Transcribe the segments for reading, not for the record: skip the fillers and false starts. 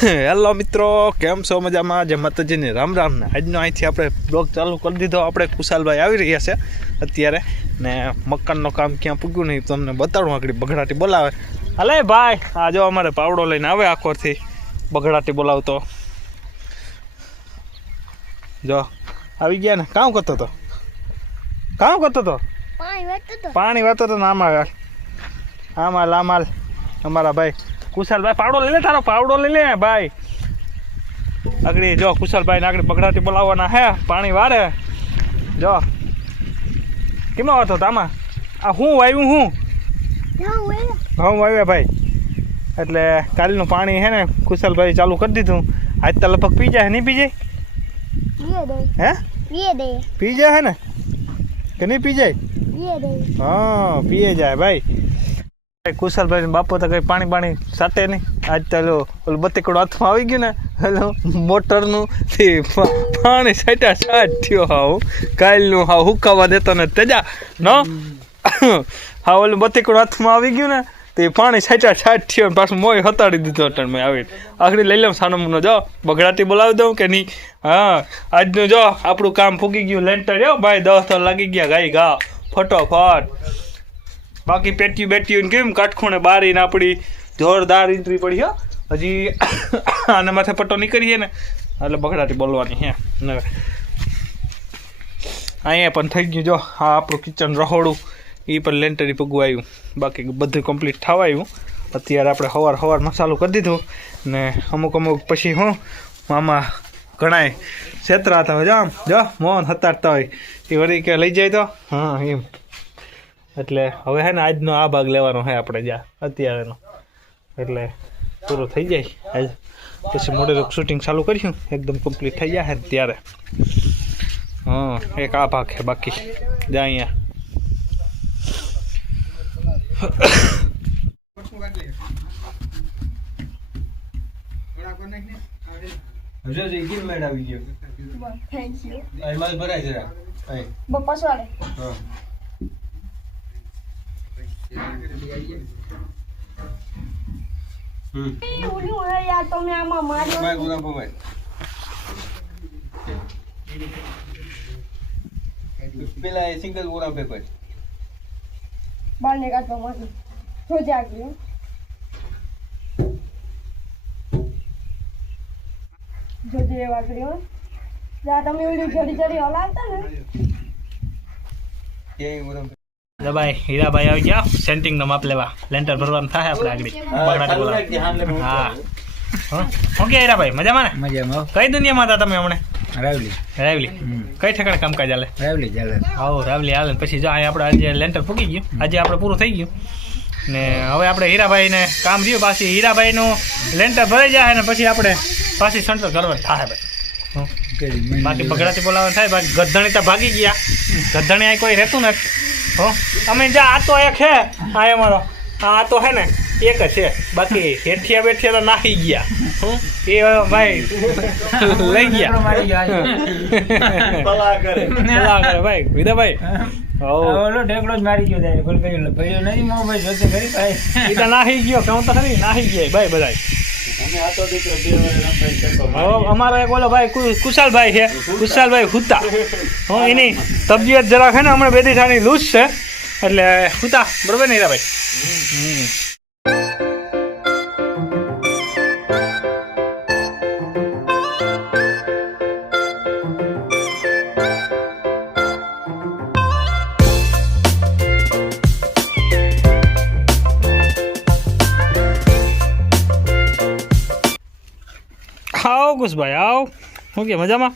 Hello મિત્રો, કેમ છો? મજામાં? જય માતાજીની રામ રામ ને આજનો અહીંથી આપણે બ્લોગ ચાલુ કરી દીધો. આપણે કુશાલભાઈ આવી રહ્યા છે અત્યારે ને મકાનનું કામ ક્યાં પૂગ્યું નહીં તમને બતાડું. આગળ બગડાટી બોલાવે. હાલે ભાઈ, આ જો અમારે પાવડો લઈને આવે આખોથી બગડાટી બોલાવતો. જો આવી ગયા ને. કામ કરતો હતો પાણી વાતો તો આમાં આમાલ અમારા ભાઈ કુશાલભાઈ પાવડો લઈ લે. તારો પાવડો લઈ લે ભાઈ. આગળ જો કુશાલભાઈ ને આગળ બગડાટી બોલાવવાના હે. પાણી વારે જો કેમાં વાતો આમાં. આ હું વાવ્યું હું વાવ્યા ભાઈ. એટલે કાલનું પાણી હે ને કુશાલભાઈ ચાલુ કરી દીધું. આજ તો લગભગ પી જાય. નહીં પી જાય? હે પી જાય હે ને કે નહીં પી જાય? હા પીએ જાય ભાઈ. કુશાલભાઈ બાપો તો કઈ પાણી સાટે નહીં. આજ તો ઓલું બત્તીકડું હાથમાં આવી ગયું ને હેલો મોટરનું પાણી સાટા સાટ થયો. હાવ કાલનું હાવ હુકાવા દેતો ને તેજા ન હા ઓલું બત્તીકડું હાથમાં આવી ગયું ને તે પાણી સાટા સાટ થયો ને પાછું મોય હતાડી દીધો. અટણમાં આવી આખરી લઈ લઉં સાનમનો. જો બગડાટી બોલાવી દઉં કે નહીં? હા આજનું જો આપણું કામ ફૂગી ગયું. લેન્ટર જો ભાઈ 10 તો લાગી ગયા ગાઈ ઘા ફટોફટ. બાકી પેટ્યું કેમ કાટખૂણે બારીને આપણી જોરદાર ઇન્ટ્રી પડી હો. હજી આને માથે પટ્ટો નીકળીએ ને એટલે બગડાટી બોલવાની હે. અહીંયા પણ થઈ ગયું. જો હા આપણું કિચન રહોડું એ પણ લેન્ટરી પગવું આવ્યું. બાકી બધું કમ્પ્લીટ થવા આવ્યું. અત્યારે આપણે સવારમાં ચાલુ કરી દીધું ને અમુક પછી હું આમાં ઘણાય છેતરાતા હોય. જો મોહન હતાડતા હોય એ વળી કે લઈ જાય તો હા એમ. એટલે હવે હે ને આજનો આ ભાગ લેવાનો છે આપણે જ્યાં અત્યારેનો. એટલે પૂરું થઈ જાય આજ પછી મોડેલ શૂટિંગ ચાલુ કરીશું. એકદમ કમ્પ્લીટ થઈ જાય ત્યારે. હા એક આ ભાગ છે બાકી જા અહીંયા. પેલા સિંગલ ઓરા પેપર બારને કાઢવા માટે જોજે આગળ જોજે એવા કર્યો જા તમે ઓલી જડી હલાવતા ને ક્યાંય ઓરા ભાઈ હીરાભાઈ આવી ગયા સેન્ટિંગ નો માપ લેવા. લેન્ટર ભરવાનું થાય આપણે આગળ. હા ઓકે હીરાભાઈ મજામાં ને? મજામાં. કઈ દુનિયામાં હતા તમે હમણાં? રાવલી કઈ ઠેકાણે કામકાજ હાલે? રાવલી ચાલે. આવો રાવલી હાલે. પછી જો અહીંયા આપણે આજે લેન્ટર ફૂકી ગયું. આજે આપણે પૂરું થઈ ગયું ને હવે આપણે હીરાભાઈને કામ રહ્યું. પાછી હીરાભાઈનું લેન્ટર ભરાઈ જાય ને પછી આપણે પાછી સેન્ટર કરવાનું થાય ભાઈ. બાકી બગડાટી બોલાવવાનું થાય. બાકી ગધણી તો ભાગી ગયા. ગધણી અહીં કોઈ રહેતું નથી. હો અમે જા આ તો એક છે. આ અમારો આ તો હે ને એક જ છે. બાકી હેઠિયા બેઠિયા તો નાખી ગયા. એ ભાઈ લઈ ગયા ભાઈ વિદાભાઈ. ઓલો ઢેકડો જ મારી ગયો જાય. કોઈ કઈ ભર્યો નહીં મોબાઈલ જોતે કરી ભાઈ. એ તો નાહી ગયો કહું તો ખરી નાહી ગયા ભાઈ બધા. અમારો એક ઓલો ભાઈ કુશાલભાઈ છે. કુશાલભાઈ હુતા એની તબિયત જરાક છે ને હમણાં બે દીઠાની લૂઝ છે એટલે હુતા બરોબર ને હીરાભાઈ? આવો કુશભાઈ આવો. શું કે મજામાં?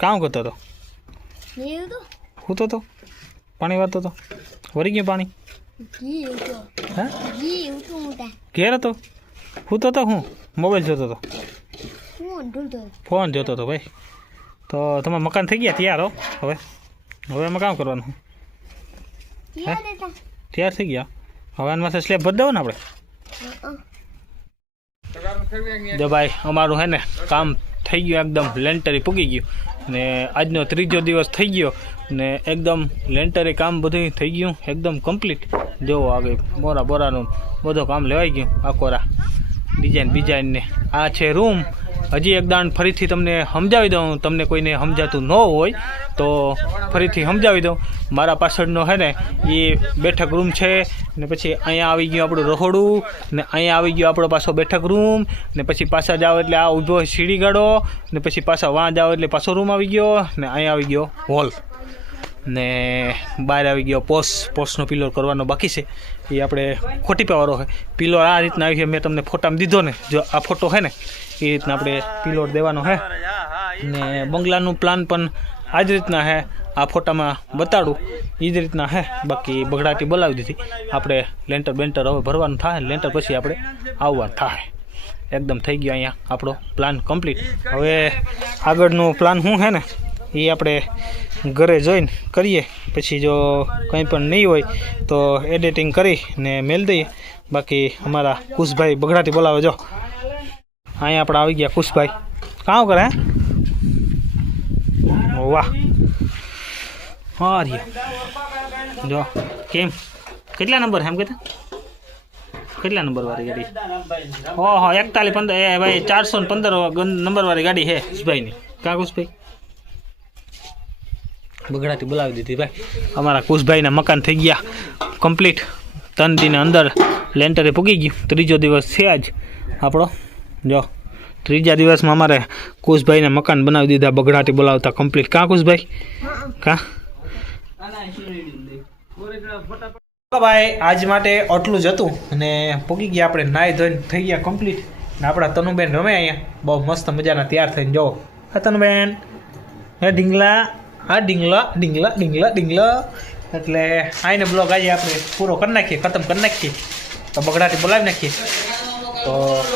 કામ કરતો હતો? હું તો પાણી વાળતો હતો. વળી ગયું પાણી? હા ઘેર હતો? હું તો હું મોબાઈલ જોતો હતો. ફોન જોતો હતો ભાઈ. તો તમારા મકાન થઈ ગયા તૈયાર હો? હવે એમાં કામ કરવાનું હે? તૈયાર થઈ ગયા. હવે આના માથે સ્લેબ ભરી દેવું ને આપણે. જો ભાઈ અમારું હે ને કામ થઈ ગયું. એકદમ લેન્ટરી પૂગી ગયું ને આજનો 3જો દિવસ થઈ ગયો ને એકદમ લેન્ટરી કામ બધું થઈ ગયું એકદમ કમ્પ્લીટ. જો આગળ બોરાનું બધું કામ લેવાઈ ગયું આકોરા ડિઝાઇન ને આ છે રૂમ. હજી એક દાણ ફરીથી તમને સમજાવી દઉં, તમને કોઈને સમજાતું ન હોય તો ફરીથી સમજાવી દઉં. મારા પાછળનો છે ને એ બેઠક રૂમ છે ને પછી અહીંયા આવી ગયું આપણું રસોડું ને અહીંયા આવી ગયો આપણો પાછો બેઠક રૂમ ને પછી પાછા જાઓ એટલે આ ઊભો સીડી ગાડો ને પછી પાછા વાં જાઓ એટલે પાછો રૂમ આવી ગયો ને અહીંયા આવી ગયો હોલ ને બહાર આવી ગયો પોસ્ટનો પિલોર કરવાનો બાકી છે. એ આપણે ખોટીપાવાળો છે પિલોર આ રીતના આવી છે. મેં તમને ફોટામાં દીધો ને, જો આ ફોટો છે ને એ રીતના આપણે પિલોર દેવાનો છે. ને બંગલાનું પ્લાન પણ આ જ રીતના છે, આ ફોટામાં બતાડું એ જ રીતના છે. બાકી બગડાટી બોલાવી દીધી. આપણે લેન્ટર બેન્ટર હવે ભરવાનું થાય, લેન્ટર પછી આપણે આવવાનું થાય. એકદમ થઈ ગયો અહીંયા આપણો પ્લાન કમ્પ્લીટ. હવે આગળનું પ્લાન શું છે ને એ આપણે ઘરે જોઈને કરીએ. પછી જો કંઈ પણ નહીં હોય તો એડિટિંગ કરી ને મેલ દઈએ. બાકી અમારા કુશભાઈ બગડાટી બોલાવે. જો અહીંયા આપણે આવી ગયા કુશભાઈ. કામ કરે હે? વાહ હા રિયા જો કેમ કેટલા નંબર એમ કહેતા કેટલા નંબર વાળી ગાડી? ઓહો 4115 એ ભાઈ 415 નંબર વાળી ગાડી છે કુશભાઈની. કા કુશભાઈ બગડાટી બોલાવી દીધી ભાઈ. અમારા કુશભાઈના મકાન થઈ ગયા કમ્પ્લીટ. 3 દિન અંદર લેન્ટરે પૂગી ગયું. ત્રીજો દિવસ છે આજ આપણો. જો ત્રીજા દિવસમાં અમારે કુશભાઈને મકાન બનાવી દીધા બગડાટી બોલાવતા કમ્પ્લીટ. કાં કુશભાઈ? કાં ભાઈ આજ માટે આટલું જ હતું અને પૂગી ગયા આપણે નાહી ધોઈને થઈ ગયા કમ્પ્લીટ. ને આપણા તનુબેન રમે અહીંયા બહુ મસ્ત મજાના તૈયાર થઈને. જો હા તનુબેન હે ઢીંગલા હા ઢીંગલા એટલે આઈને બ્લોગ આજે આપણે પૂરો કરી નાખીએ, ખતમ કરી નાખીએ. તો બગડાટી બોલાવી નાખીએ. તો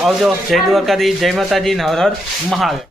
આવજો. જય દ્વારકાધીશ, જય માતાજી ને હર હર મહાદેવ.